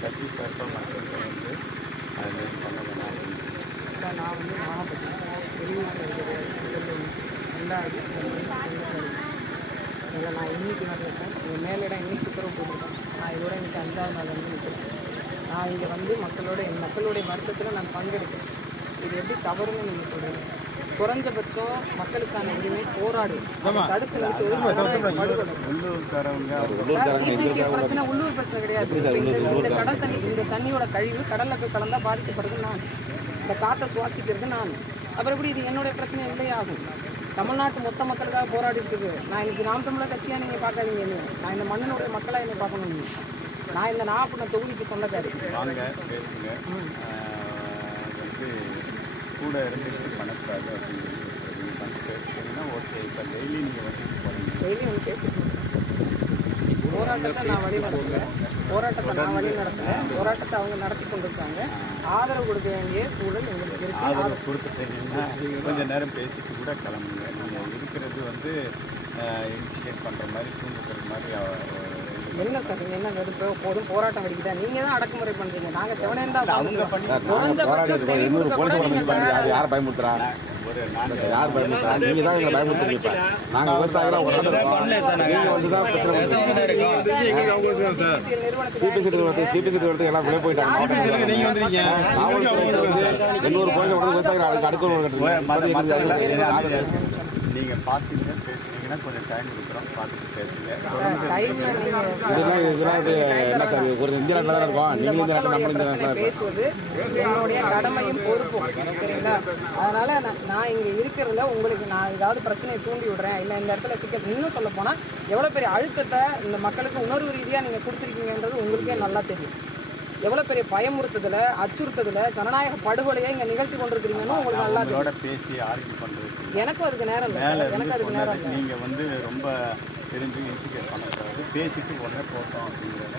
கட்சி சார்பாக மக்களுக்கு வந்து அது பண்ண வேணாம் நான் வந்து மகாபலி வெளியூரில் இருக்கிற முதல்வர் ரெண்டாவது இல்லை நான் இன்னைக்கு வரல எங்கள் மேலிடம் இன்னைக்கு உத்தரவு போட்டிருக்கேன் நான் இதோட இன்னைக்கு அஞ்சாவது நாள் வந்து நிற்கிறேன் நான் இங்கே வந்து மக்களோட என் மக்களுடைய வருத்தத்தில் நான் பங்கெடுக்கிறேன் இது எப்படி தவறுன்னு நீங்கள் சொல்கிறீங்க குறைஞ்சபட்சம் மக்களுக்கான உரிமை போராடு. அதை தடுத்து பிரச்சனை உள்ளூர் பிரச்சனை கிடையாது. இந்த கடல் தண்ணி இந்த தண்ணியோட கழிவு கடல்ல போய் கலந்தா பாதிக்கப்படுறது நான். இந்த காற்றை சுவாசிக்கிறது நான். அப்புறம் எப்படி இது என்னுடைய பிரச்சனை இல்லையாகும் தமிழ்நாட்டு மொத்த மக்களுக்காக போராடி இருக்குது. நான் இன்னைக்கு நாம் தமிழர் கட்சியாக நீங்கள் பார்க்காதீங்க. நான் இந்த மண்ணினுடைய மக்களாக என்னை பார்க்கணும் நீங்க. நான் இந்த நாகப்பட்டினம் தொகுதிக்கு வாங்க பேசுங்க. வந்து கூட இருந்துட்டு பண்ணக்கூடாது அப்படின்னு நீங்கள் பேசுறீங்கன்னா ஓகே. இப்போ டெய்லி நீங்கள் வந்து போகிறீங்க டெய்லி வந்து பேசிட்டு போராட்டத்தை நான் வழி நடத்துகிறேன் போராட்டத்தை நான் வழி நடத்துகிறேன் போராட்டத்தை அவங்க நடத்தி கொண்டிருக்காங்க. ஆதரவு கொடுக்க வேண்டிய சூழல் எங்களுக்கு இருக்கு. ஆதரவு கொடுத்துட்டீங்கன்னா கொஞ்ச நேரம் பேசிட்டு கூட கிளம்புங்க. நீங்கள் இருக்கிறது வந்து இன்சிடென்ட் பண்ணுற மாதிரி தூண்டுக்கிற மாதிரி என்ன சார் நீங்க என்ன வெறுப்பு போதும் போராட்டம் வெடிக்குதா? நீங்க தான் அடக்குமுறை பண்றீங்க. நாங்க செவனேந்தா அவங்க பண்ணி குறைஞ்சபட்சம் கூட நீங்க தயாரா யார் பயமுறுத்துறா? நாங்கள் யார் பயமுறுத்துறா? நீங்க தான் எங்களை பயமுறுத்துறீங்க இப்ப. நாங்க விவசாயிகளா உட்காந்துருக்கோம் நீங்க. வந்து தான் CPCL நிறுவனத்துக்கு சிபிசி நிறுவனத்தை சிபிசி நிறுவனத்தை எல்லாம் விலை போயிட்டாங்க. எண்ணூறு உடனே விவசாயிகள் அடுக்க நீங்கள் பார்த்தீங்க பேசுனீங்கன்னா கொஞ்சம் டைம் கொடுக்குறோம். பார்த்துட்டு பேசுங்க. டைம்ல நீங்க இதெல்லாம் இதெல்லாம் இது என்ன சார் இது ஒரு இந்திய நாட்டில் தான் இருக்கோம். இந்த நீங்க இந்த நாட்டில் மக்களுடைய நம்ம இந்த பிரச்சனை நாட்டில் பேசுவது என்னுடைய கடமையும் பொறுப்பும் சரிங்களா? அதனால நான் நான் இங்க இருக்கிறதுல உங்களுக்கு நான் ஏதாவது பிரச்சனையை தூண்டி விடுறேன். இல்லை இந்த இடத்துல சிக்கல் இன்னும் சொல்ல போனா எவ்வளவு பெரிய அழுத்தத்தை இந்த மக்களுக்கு உணர்வு ரீதியா நீங்க கொடுத்துருக்கீங்கன்றது உங்களுக்கே நல்லா தெரியும். எவ்வளவு பெரிய பயமுறுத்துதல அச்சுறுத்துதல ஜனநாயக படுகொலையை இங்க நிகழ்த்தி கொண்டிருக்கிறீங்கன்னு உங்களுக்கு நல்லா உங்களோட பேசி ஆர்கியூ பண்ணுறது எனக்கும் அதுக்கு நேரம் இல்லை மேலே எனக்கு அதுக்கு நேரம் இல்லை. நீங்கள் வந்து ரொம்ப தெரிஞ்சு இன்சிகேட் பண்ணக்கூடாது. பேசிட்டு உடனே போட்டோம் அப்படிங்கிறத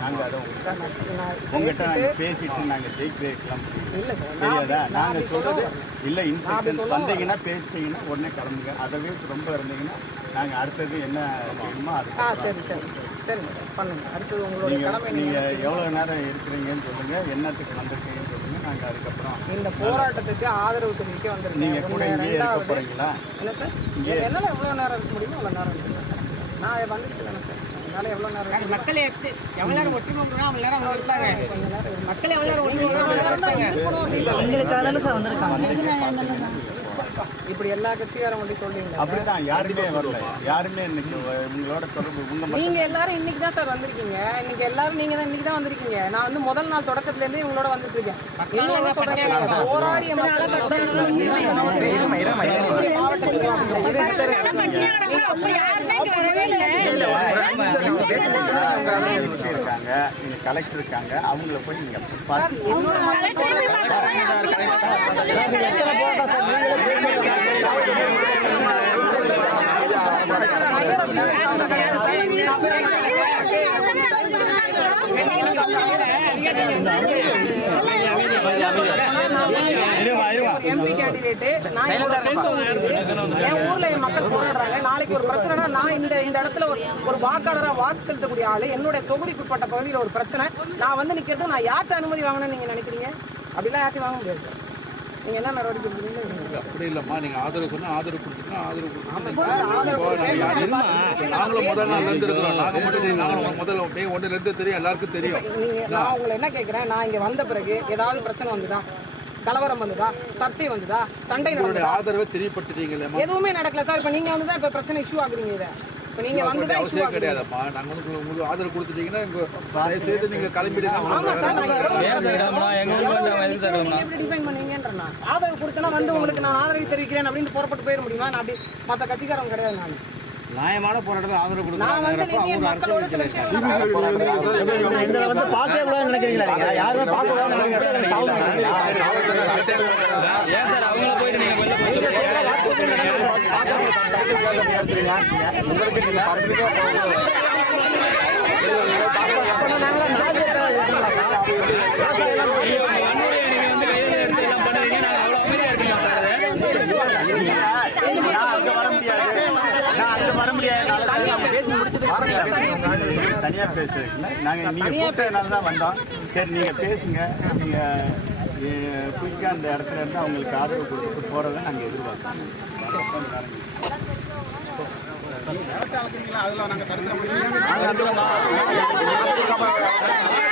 நாங்கள் அதை உங்கள்கிட்ட நாங்கள் பேசிட்டு நாங்கள் ஜெயிக் வைக்கலாம் இல்லை சார் தெரியாதா? நாங்கள் சொல்கிறது இல்லை. இன்ஸ்ட்ரக்ஷன் வந்தீங்கன்னா பேசிட்டீங்கன்னா உடனே கிளம்புங்க. அதவே ரொம்ப இருந்தீங்கன்னா நாங்கள் அடுத்தது என்ன செய்யணுமோ ஆ அது சரி சரி. சரிங்க சார் பண்ணுங்க. அடுத்தது உங்களுடைய கடமை நீங்க நீங்கள் எவ்வளோ நேரம் இருக்கிறீங்கன்னு சொல்லுங்கள் என்னத்துக்கு வந்திருக்கீங்கன்னு சொல்லுங்கள் நாங்கள் அதுக்கப்புறம் இந்த போராட்டத்துக்கு ஆதரவு தெரிவிக்க வந்திருக்கேன். நீங்கள் கூட இங்கேயே இருக்க போகிறீங்களா என்ன சார்? என்னால் எவ்வளோ நேரம் இருக்க முடியுமோ அவ்வளோ நேரம் இருக்குங்க நான் வந்துட்டு தானே சார். என்னால் எவ்வளோ நேரம் இருக்க மக்கள் எத்து- எவ்வளவு நேரம் ஒற்றுமை அவ்வளவு நேரம் அவங்க இருப்பாங்க. மக்கள் எவ்வளவு நேரம் ஒற்றுமை எங்களுக்காக தானே சார் வந்திருக்காங்க இப்படி எல்லா கட்சிக்காரங்க வந்து சொல்றீங்களா அப்படிதான் யாருமே வரல. யாருமே இன்னைக்கு உங்களோட தொடர்பு உங்க மட்டும். நீங்க எல்லாரும் இன்னைக்கு தான் சார் வந்திருக்கீங்க. இன்னைக்கு எல்லாரும் நீங்க தான் இன்னைக்கு தான் வந்திருக்கீங்க. நான் வந்து முதல் நாள் தொடக்கத்துல இருந்தே உங்களோட வந்துட்டு இருக்கேன். போராடிய மக்கள் இருக்காங்க. இங்க கலெக்டர் இருக்காங்க. அவங்கள போய் நீங்க பார்த்து கேண்டிடேட் நான் என்னோட என் ஊர்ல என் மக்கள் போராடுறாங்க. நாளைக்கு ஒரு பிரச்சனைனா நான் இந்த இந்த இடத்துல ஒரு ஒரு வாக்காளரா வாக்கு செலுத்தக்கூடிய ஆளு என்னுடைய தொகுதிக்குட்பட்ட பகுதியில் ஒரு பிரச்சனை. நான் வந்து நிக்கிறது நான் யார்கிட்ட அனுமதி வாங்கணும்னு நீங்க நினைக்கிறீங்க? அப்படிலாம் யார்ட்டையும் வாங்க முடியாது. சார் நீங்க என்ன நடவடிக்கை அப்படி இல்லைம்மா. நீங்க ஆதரவு சொன்னா ஆதரவு நாங்களும் முதல் நாள்ல இருந்து இருக்கிறோம். நாங்க மட்டும் நாங்களும் முதல்ல தெரியும். எல்லாருக்கும் தெரியும். நான் உங்களை என்ன கேட்கிறேன் நான் இங்க வந்த பிறகு ஏதாவது பிரச்சனை வந்துதா? கலவரம் வந்ததா? சர்ச்சை வந்ததா? சண்டை நடந்ததா? ஆதரவை தெரியப்படுத்துறீங்களேம்மா எதுவுமே நடக்கல சார். இப்ப நீங்க வந்து தான் இப்ப பிரச்சனை இஷ்யூ ஆகுறீங்க இதை. இப்ப நீங்க வந்து தான் இஷ்யூ உங்களுக்கு உங்களுக்கு ஆதரவு கொடுத்துட்டீங்கன்னா எங்க தயவு செய்து நீங்க கிளம்பிடுங்க. சார் எப்படி டிஃபைன் ஆதரவு கொடுத்தனா வந்து உங்களுக்கு நான் ஆதரவு தெரிவிக்கிறேன் அப்படின்னு புறப்பட்டு போயிட முடியுமா? நான் அப்படி மத்த கட்சிக்காரங்க கிடையாது நான். நியாயமான போராட்டத்தில் ஆதரவு கூடாதுன்னு நினைக்கிறீங்களா யாருமே பார்க்க போயிட்டு நீங்க உங்களுக்கு நீங்க பார்த்துட்டே நான் அங்க வர முடியாது. தனியா பேசி முடிச்சதுக்கு அப்புறம் நீங்க நாங்க கூப்பிட்டதுனால தான் வந்தோம். சரி நீங்க பேசுங்க. நீங்க குயிக்கா அந்த இடத்துல இருந்து அவங்களுக்கு ஆதரவு கொடுத்துட்டு போறதை நாங்க எதிர்பார்க்கறோம். சிபிசில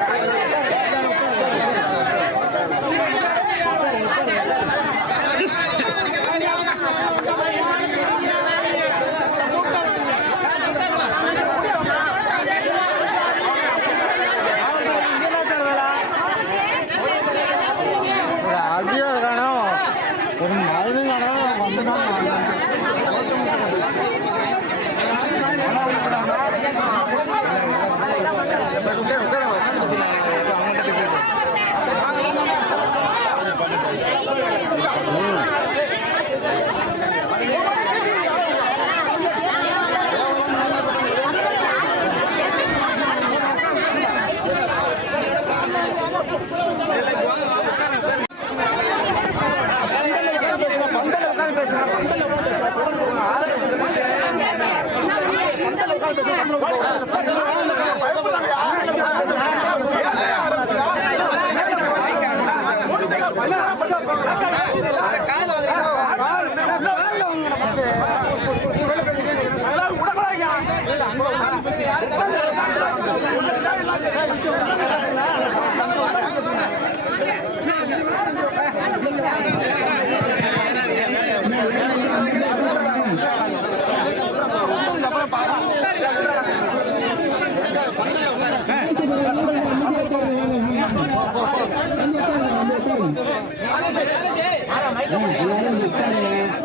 அதிகம் காணும் ஒரு மருந்து காணும் வந்து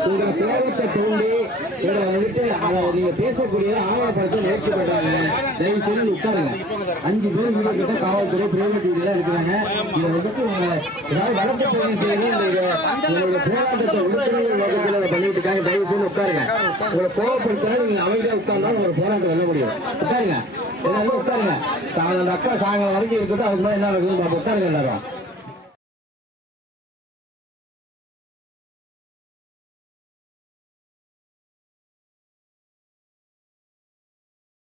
உங்க கோபத்தை தூண்டி இவரை வந்துட்டு அதை நீங்க பேசக்கூடிய ஆவணப்படத்தை முயற்சி பண்றாங்க. தயவு செய்து உட்காருங்க. அஞ்சு பேர் கிட்ட காவல்துறை பிரைவேட் வீடுல இருக்கிறாங்க. இதை வந்துட்டு ஏதாவது வழக்கு பதிவு போராட்டத்தை உறுப்பினர் வகுப்பில் பண்ணிட்டு இருக்காங்க தயவு செய்து உட்காருங்க. உங்களை கோவப்படுத்தினா நீங்க அமைதியா உட்கார்ந்தா உங்களுக்கு போராட்டம் வெல்ல முடியும். உட்காருங்க. எல்லாருமே உட்காருங்க. சாயங்காலம் அக்கா சாயங்காலம் வரைக்கும் இருக்கட்டும். அதுக்கு என்ன நடக்குதுன்னு உட்காருங்க எல்லாரும்.